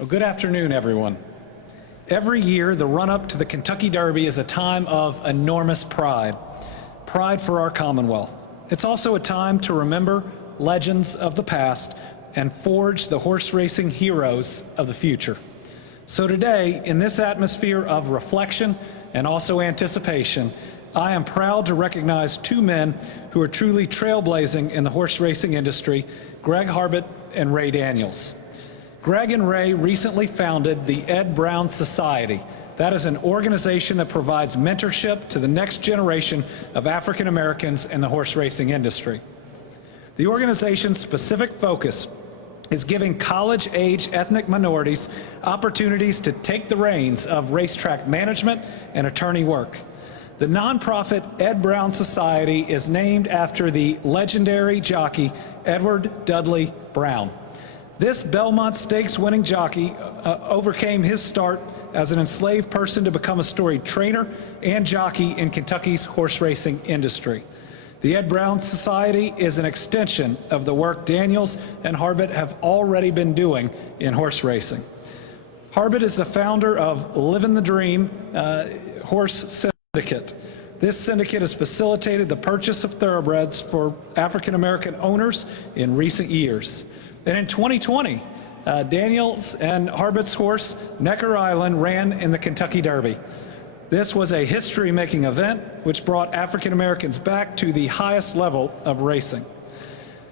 Well, good afternoon, everyone. Every year, the run-up to the Kentucky Derby is a time of enormous pride for our Commonwealth. It's also a time to remember legends of the past and forge the horse racing heroes of the future. So today, in this atmosphere of reflection and also anticipation, I am proud to recognize two men who are truly trailblazing in the horse racing industry, Greg Harbert and Ray Daniels. Greg and Ray recently founded the Ed Brown Society. That is an organization that provides mentorship to the next generation of African Americans in the horse racing industry. The organization's specific focus is giving college-age ethnic minorities opportunities to take the reins of racetrack management and attorney work. The nonprofit Ed Brown Society is named after the legendary jockey Edward Dudley Brown. This Belmont Stakes winning jockey overcame his start as an enslaved person to become a storied trainer and jockey in Kentucky's horse racing industry. The Ed Brown Society is an extension of the work Daniels and Harbert have already been doing in horse racing. Harbert is the founder of Livin' the Dream Horse Syndicate. This syndicate has facilitated the purchase of thoroughbreds for African American owners in recent years. And in 2020, Daniels and Harbert's horse, Necker Island, ran in the Kentucky Derby. This was a history-making event which brought African Americans back to the highest level of racing.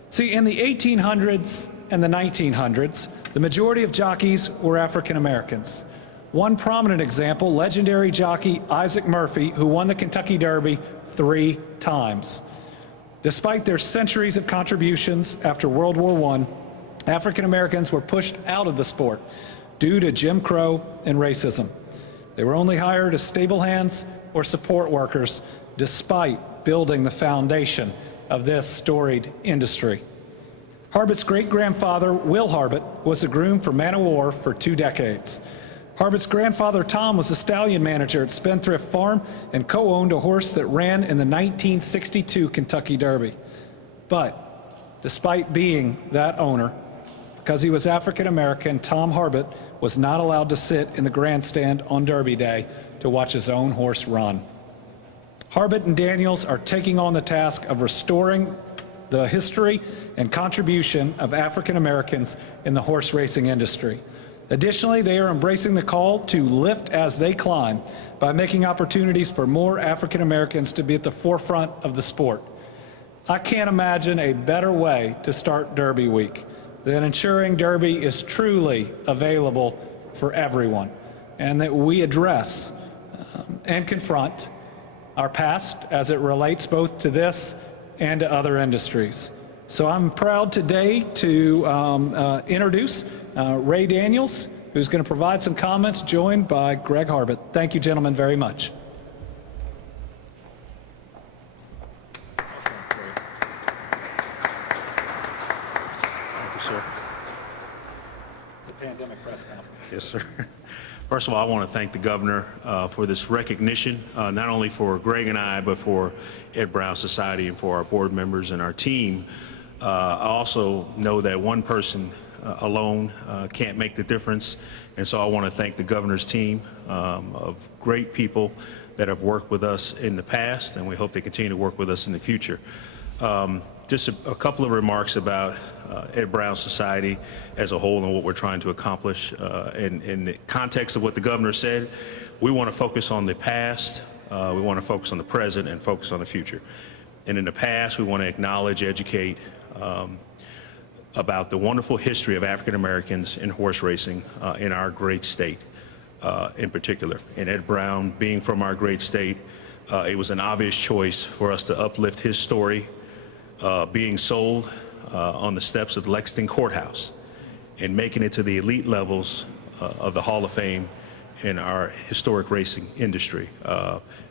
See, in the 1800s and the 1900s, the majority of jockeys were African Americans. One prominent example, legendary jockey Isaac Murphy, who won the Kentucky Derby 3 times. Despite their centuries of contributions after World War I, African Americans were pushed out of the sport due to Jim Crow and racism. They were only hired as stable hands or support workers, despite building the foundation of this storied industry. Harbert's great-grandfather, Will Harbert, was the groom for Man o' War for 2 decades. Harbert's grandfather, Tom, was the stallion manager at Spendthrift Farm and co-owned a horse that ran in the 1962 Kentucky Derby. But despite being that owner, because he was African American, Tom Harbert was not allowed to sit in the grandstand on Derby Day to watch his own horse run. Harbert and Daniels are taking on the task of restoring the history and contribution of African Americans in the horse racing industry. Additionally, they are embracing the call to lift as they climb by making opportunities for more African Americans to be at the forefront of the sport. I can't imagine a better way to start Derby Week than ensuring Derby is truly available for everyone, and that we address and confront our past as it relates both to this and to other industries. So I'm proud today to introduce Ray Daniels, who's going to provide some comments, joined by Greg Harbert. Thank you, gentlemen, very much. Pandemic press conference. Yes, sir. First of all, I want to thank the governor for this recognition, not only for Greg and I, but for Ed Brown Society and for our board members and our team. I also know that one person alone can't make the difference, and so I want to thank the governor's team of great people that have worked with us in the past, and we hope they continue to work with us in the future. Just a couple of remarks about Ed Brown Society as a whole and what we're trying to accomplish. In the context of what the governor said, we want to focus on the past, we want to focus on the present, and focus on the future. And in the past, we want to acknowledge, educate about the wonderful history of African Americans in horse racing in our great state in particular. And Ed Brown, being from our great state, it was an obvious choice for us to uplift his story, being sold on the steps of Lexington Courthouse and making it to the elite levels of the Hall of Fame in our historic racing industry.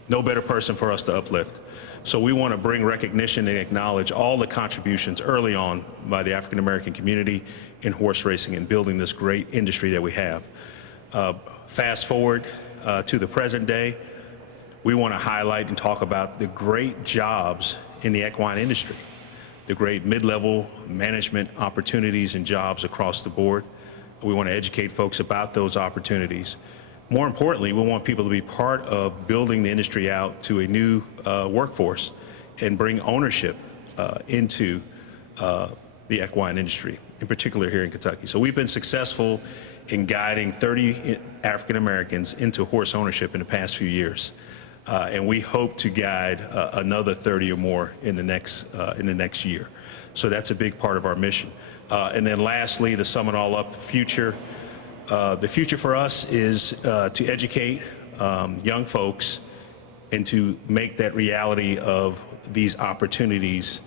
No better person for us to uplift. So we want to bring recognition and acknowledge all the contributions early on by the African American community in horse racing and building this great industry that we have. Fast forward to the present day, we want to highlight and talk about the great jobs in the equine industry, the great mid-level management opportunities and jobs across the board, We want to educate folks about those opportunities. More importantly, we want people to be part of building the industry out to a new workforce and bring ownership into the equine industry, in particular here in Kentucky. So we've been successful in guiding 30 African Americans into horse ownership in the past few years. And we hope to guide another 30 or more in the next year. So that's a big part of our mission. And then lastly, to sum it all up, the future for us is to educate young folks and to make that reality of these opportunities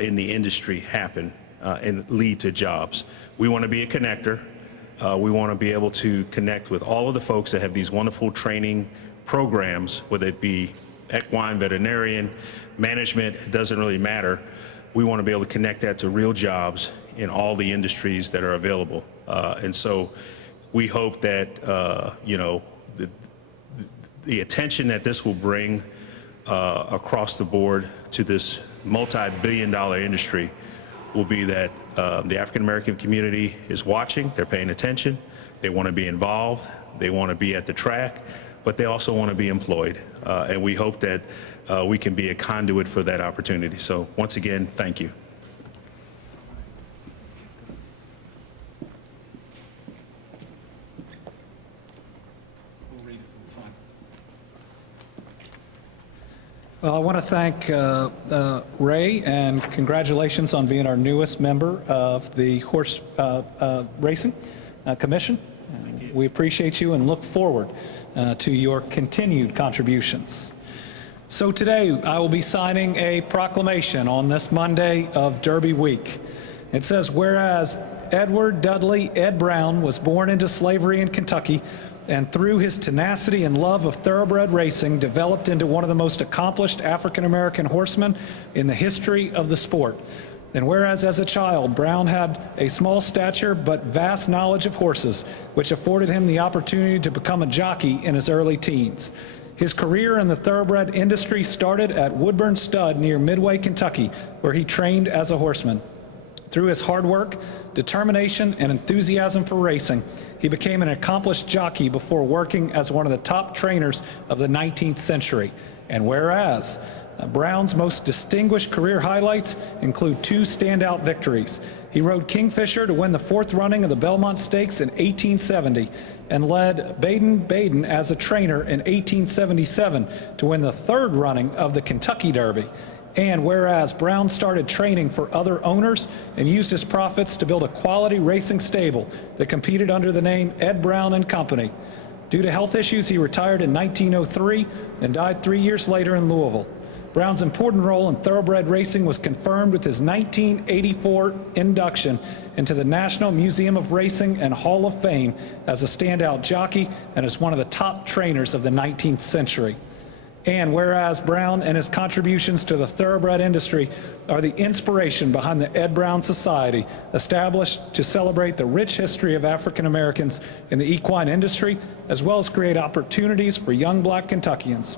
in the industry happen and lead to jobs. We want to be a connector. We want to be able to connect with all of the folks that have these wonderful training programs, whether it be equine, veterinarian, management, it doesn't really matter. We want to be able to connect that to real jobs in all the industries that are available. And so we hope that, the attention that this will bring across the board to this multi-billion-dollar industry will be that the African-American community is watching, they're paying attention, they want to be involved, they want to be at the track, but they also want to be employed. And we hope that we can be a conduit for that opportunity. So once again, thank you. Well, I want to thank Ray and congratulations on being our newest member of the Horse Racing Commission. We appreciate you and look forward to your continued contributions. So today I will be signing a proclamation on this Monday of Derby Week. It says, whereas Edward Dudley Ed Brown was born into slavery in Kentucky, and through his tenacity and love of thoroughbred racing developed into one of the most accomplished African-American horsemen in the history of the sport. And whereas as a child, Brown had a small stature but vast knowledge of horses, which afforded him the opportunity to become a jockey in his early teens. His career in the thoroughbred industry started at Woodburn Stud near Midway, Kentucky, where he trained as a horseman. Through his hard work, determination, and enthusiasm for racing, he became an accomplished jockey before working as one of the top trainers of the 19th century. And whereas Brown's most distinguished career highlights include 2 standout victories. He rode Kingfisher to win the 4th running of the Belmont Stakes in 1870 and led Baden as a trainer in 1877 to win the 3rd running of the Kentucky Derby. And whereas Brown started training for other owners and used his profits to build a quality racing stable that competed under the name Ed Brown and Company. Due to health issues, he retired in 1903 and died 3 years later in Louisville. Brown's important role in thoroughbred racing was confirmed with his 1984 induction into the National Museum of Racing and Hall of Fame as a standout jockey and as one of the top trainers of the 19th century. And whereas Brown and his contributions to the thoroughbred industry are the inspiration behind the Ed Brown Society, established to celebrate the rich history of African Americans in the equine industry, as well as create opportunities for young black Kentuckians.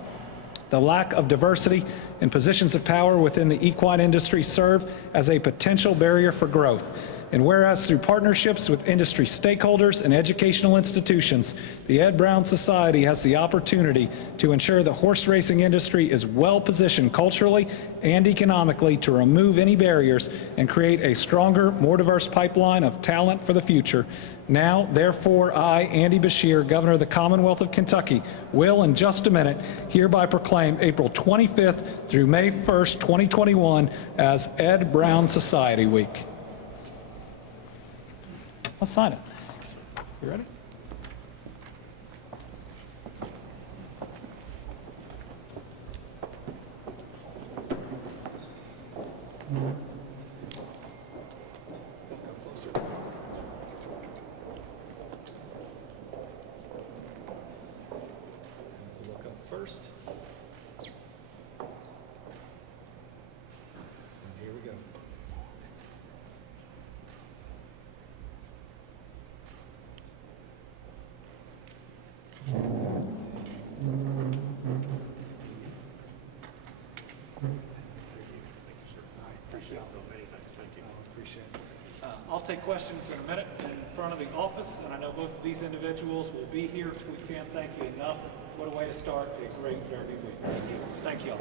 The lack of diversity in positions of power within the equine industry serve as a potential barrier for growth. And whereas through partnerships with industry stakeholders and educational institutions, the Ed Brown Society has the opportunity to ensure the horse racing industry is well positioned culturally and economically to remove any barriers and create a stronger, more diverse pipeline of talent for the future. Now, therefore, I, Andy Beshear, Governor of the Commonwealth of Kentucky, will in just a minute hereby proclaim April 25th through May 1st, 2021 as Ed Brown Society Week. Let's sign it. You ready? Look up first. And here we go. I'll take questions in a minute in front of the office, and I know both of these individuals will be here. We can't thank you enough. What a way to start a great Derby week. Thank you all.